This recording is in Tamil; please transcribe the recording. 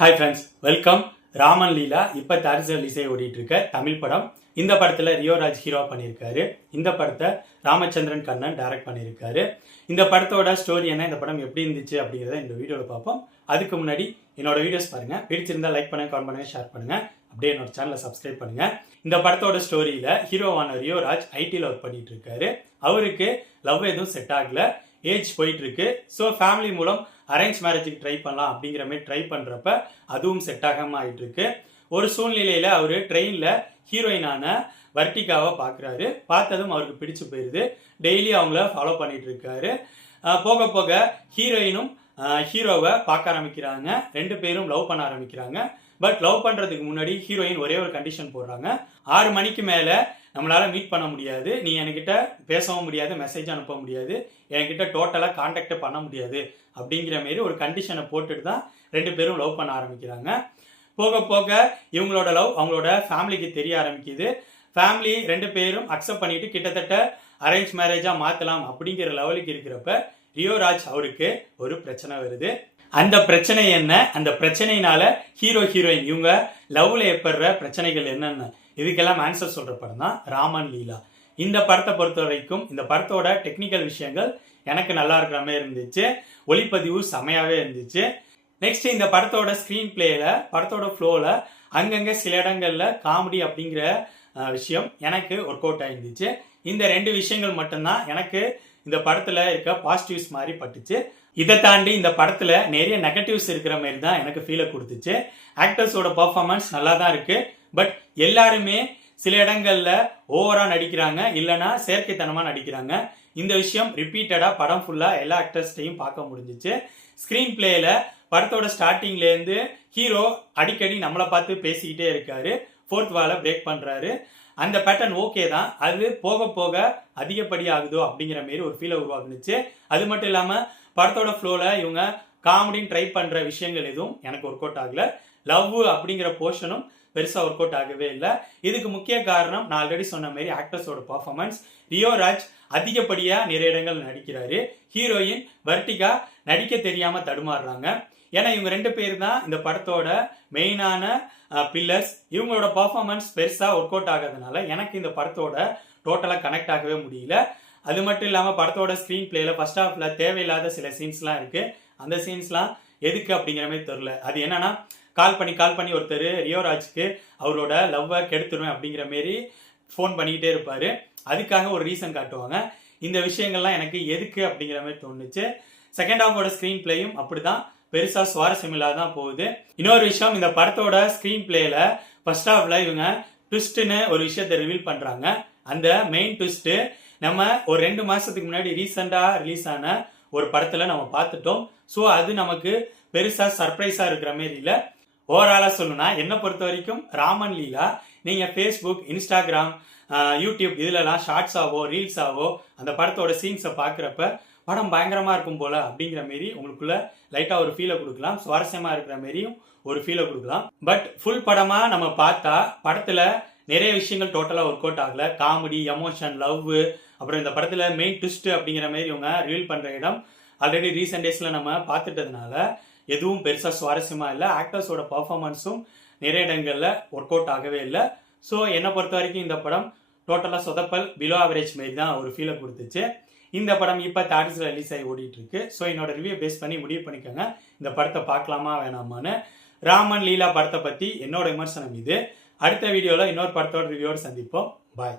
Hi friends, welcome. Raman Leela இப்போ தாரிஸ் ரிலீஸே ஓடிட்டு இருக்க தமிழ் படம். இந்த படத்தில் ரியோராஜ் ஹீரோ பண்ணியிருக்காரு. இந்த படத்தை ராமச்சந்திரன் கண்ணன் டைரக்ட் பண்ணியிருக்காரு. இந்த படத்தோட ஸ்டோரி என்ன, இந்த படம் எப்படி இருந்துச்சு அப்படிங்கிறத இந்த வீடியோவில் பார்ப்போம். அதுக்கு முன்னாடி என்னோட வீடியோஸ் பாருங்க, பிடிச்சிருந்தா லைக் பண்ணுங்க, கமெண்ட் பண்ணுங்க, ஷேர் பண்ணுங்க. அப்படியே என்னோட சேனலை சப்ஸ்கிரைப் பண்ணுங்க. இந்த படத்தோட ஸ்டோரியில ஹீரோவான ரியோராஜ் ஐடியில் ஒர்க் பண்ணிட்டு இருக்காரு. அவருக்கு லவ் எதுவும் செட் ஆகல, ஏஜ் போயிட்டு இருக்கு. ஸோ ஃபேமிலி மூலம் அரேஞ்ச் மேரேஜுக்கு ட்ரை பண்ணலாம் அப்படிங்கிற மாதிரி ட்ரை பண்றப்ப அதுவும் செட் ஆகாம ஆயிட்டு இருக்கு. ஒரு சூழ்நிலையில அவரு ட்ரெயின்ல ஹீரோயினான வர்ட்டிகாவை பார்க்குறாரு. பார்த்ததும் அவருக்கு பிடிச்சு போயிருது. டெய்லி அவங்கள ஃபாலோ பண்ணிட்டு இருக்காரு. போக போக ஹீரோயினும் ஹீரோவை பார்க்க ஆரம்பிக்கிறாங்க. ரெண்டு பேரும் லவ் பண்ண ஆரம்பிக்கிறாங்க. பட் லவ் பண்றதுக்கு முன்னாடி ஹீரோயின் ஒரே ஒரு கண்டிஷன் போடுறாங்க. 6 மணிக்கு மேல நம்மளால மீட் பண்ண முடியாது, நீ என்கிட்ட பேசவும் முடியாது, மெசேஜ் அனுப்ப முடியாது, என்கிட்ட டோட்டலா கான்டாக்ட் பண்ண முடியாது அப்படிங்கிற மாதிரி ஒரு கண்டிஷனை போட்டுட்டு தான் ரெண்டு பேரும் லவ் பண்ண ஆரம்பிக்கிறாங்க. போக போக இவங்களோட லவ் அவங்களோட ஃபேமிலிக்கு தெரிய ஆரம்பிக்குது. ஃபேமிலி ரெண்டு பேரும் அக்செப்ட் பண்ணிட்டு கிட்டத்தட்ட அரேஞ்ச் மேரேஜா மாத்தலாம் அப்படிங்கிற லெவலுக்கு இருக்கிறப்ப ரியோராஜ் அவருக்கு ஒரு பிரச்சனை வருது. அந்த பிரச்சனை என்ன, அந்த பிரச்சனையினால ஹீரோ ஹீரோயின் இவங்க லவ்ல ஏற்படுற பிரச்சனைகள் என்னென்ன, இதுக்கெல்லாம் ஆன்சர் சொல்ற படம் தான் ராமன் லீலா. இந்த படத்தை பொறுத்த வரைக்கும் இந்த படத்தோட டெக்னிக்கல் விஷயங்கள் எனக்கு நல்லா இருக்கிற மாதிரி இருந்துச்சு. ஒளிப்பதிவு செமையாவே இருந்துச்சு. நெக்ஸ்ட் இந்த படத்தோட ஸ்கிரீன் பிளேல, படத்தோட ஃப்ளோல அங்கங்க சில இடங்கள்ல காமெடி அப்படிங்கிற விஷயம் எனக்கு ஒர்க் அவுட் ஆயிருந்துச்சு. இந்த ரெண்டு விஷயங்கள் மட்டும்தான் எனக்கு இந்த படத்துல இருக்க பாசிட்டிவ்ஸ் மாதிரி பட்டுச்சு. இதை தாண்டி இந்த படத்துல நிறைய நெகட்டிவ்ஸ் இருக்கிற மாதிரி தான் எனக்கு ஃபீலை கொடுத்துச்சு. ஆக்டர்ஸோட பர்ஃபார்மன்ஸ் நல்லா தான் இருக்கு. பட் எல்லாருமே சில இடங்கள்ல ஓவரா நடிக்கிறாங்க, இல்லைன்னா செயற்கைத்தனமா நடிக்கிறாங்க. இந்த விஷயம் ரிப்பீட்டடா படம் ஃபுல்லா எல்லா ஆக்டர்ஸ்டையும் பார்க்க முடிஞ்சிச்சு. ஸ்கிரீன் பிளேல படத்தோட ஸ்டார்டிங்ல இருந்து ஹீரோ அடிக்கடி நம்மளை பார்த்து பேசிக்கிட்டே இருக்காரு. ஃபோர்த் வாலை பிரேக் பண்றாரு. அந்த பேட்டர்ன் ஓகே தான், அது போக போக அதிகப்படி ஆகுதோ அப்படிங்கிற மாதிரி ஒரு ஃபீலை உருவாக்குனுச்சு. அது மட்டும் இல்லாம படத்தோட ஃப்ளோல இவங்க காமெடின்னு ட்ரை பண்ற விஷயங்கள் எதுவும் எனக்கு ஒர்க் அவுட் ஆகல. லவ் அப்படிங்கிற போர்ஷனும் பெருசா ஒர்க் அவுட் ஆகவே இல்லை. இதுக்கு முக்கிய காரணம் நான் ஆல்ரெடி சொன்ன மாதிரி ஆக்டர்ஸோட பர்ஃபார்மன்ஸ். ரியோராஜ் அதிகப்படியா நிறைய இடங்கள் நடிக்கிறாரு. ஹீரோயின் வர்ட்டிகா நடிக்க தெரியாம தடுமாறுறாங்க. ஏன்னா இவங்க ரெண்டு பேர் தான் இந்த படத்தோட மெயினான பில்லர்ஸ். இவங்களோட பர்ஃபார்மன்ஸ் பெருசா ஒர்க் அவுட் ஆகாதனால எனக்கு இந்த படத்தோட டோட்டலா கனெக்ட் ஆகவே முடியல. அது மட்டும் இல்லாம படத்தோட ஸ்கிரீன் பிளேல ஃபர்ஸ்ட் ஹாஃப்ல தேவையில்லாத சில சீன்ஸ்லாம் இருக்கு. அந்த சீன்ஸ்லாம் எதுக்கு அப்படிங்கிற மாதிரி தெரியல. அது என்னன்னா, கால் பண்ணி ஒருத்தர் ரியோராஜ்க்கு அவரோட லவ்வை கெடுத்துருவேன் அப்படிங்கிற மாதிரி ஃபோன் பண்ணிக்கிட்டே இருப்பாரு. அதுக்காக ஒரு ரீசன் காட்டுவாங்க. இந்த விஷயங்கள்லாம் எனக்கு எதுக்கு அப்படிங்கிற மாதிரி தோணுச்சு. செகண்ட் ஹாஃபோட ஸ்கிரீன் பிளேயும் அப்படிதான், பெருசா சுவாரஸ்யம் இல்லாதான் போகுது. இன்னொரு விஷயம், இந்த படத்தோட ஸ்கிரீன் பிளேல ஃபர்ஸ்ட் ஹாஃப்ல இவங்க ட்விஸ்ட்னு ஒரு விஷயத்தை ரிவீல் பண்றாங்க. அந்த மெயின் ட்விஸ்ட் நம்ம ஒரு 2 மாசத்துக்கு முன்னாடி ரீசெண்டா ரிலீஸ் ஆன ஒரு படத்துல நம்ம பார்த்துட்டோம். ஸோ அது நமக்கு பெருசா சர்ப்ரைஸா இருக்கிற மாதிரி இல்லை. ஓவராலா சொல்லணும்னா என்னை பொறுத்த வரைக்கும் ராமன் லீலா நீங்க ஃபேஸ்புக், இன்ஸ்டாகிராம், யூடியூப் இதுலலாம் ஷார்ட்ஸாவோ ரீல்ஸாவோ அந்த படத்தோட சீன்ஸை பார்க்குறப்ப படம் பயங்கரமா இருக்கும் போல அப்படிங்கிற மாரி உங்களுக்குள்ள லைட்டா ஒரு ஃபீலை கொடுக்கலாம். சுவாரஸ்யமா இருக்கிற மாரியும் ஒரு ஃபீலை கொடுக்கலாம். பட் ஃபுல் படமா நம்ம பார்த்தா படத்துல நிறைய விஷயங்கள் டோட்டலா ஒர்க் அவுட் ஆகல. காமெடி, எமோஷன், லவ், அப்புறம் இந்த படத்துல மெயின் ட்விஸ்ட் அப்படிங்கிற மாதிரி இவங்க ரிவீல் பண்ற இடம் ஆல்ரெடி ரீசெண்ட் டேஸ்ல நம்ம பார்த்துட்டதுனால எதுவும் பெருசா சுவாரஸ்யமா இல்லை. ஆக்டர்ஸோட பர்ஃபார்மன்ஸும் நிறைய இடங்கள்ல ஒர்க் அவுட் ஆகவே இல்லை. ஸோ என்னை பொறுத்த வரைக்கும் இந்த படம் டோட்டலா சொதப்பல், பிலோ ஆவரேஜ் மாரி தான் ஒரு ஃபீலை கொடுத்துச்சு. இந்த படம் இப்போ தாரிஸ்ல ரிலீஸ் ஆகி ஓடிட்டு இருக்கு. ஸோ என்னோட ரிவ்யூ பேஸ் பண்ணி முடிவு பண்ணிக்கோங்க, இந்த படத்தை பார்க்கலாமா வேணாமான்னு. ராமன் லீலா படத்தை பத்தி என்னோட விமர்சனம் இது. அடுத்த வீடியோல இன்னொரு படத்தோட ரிவ்யூவோட சந்திப்போம். பாய்.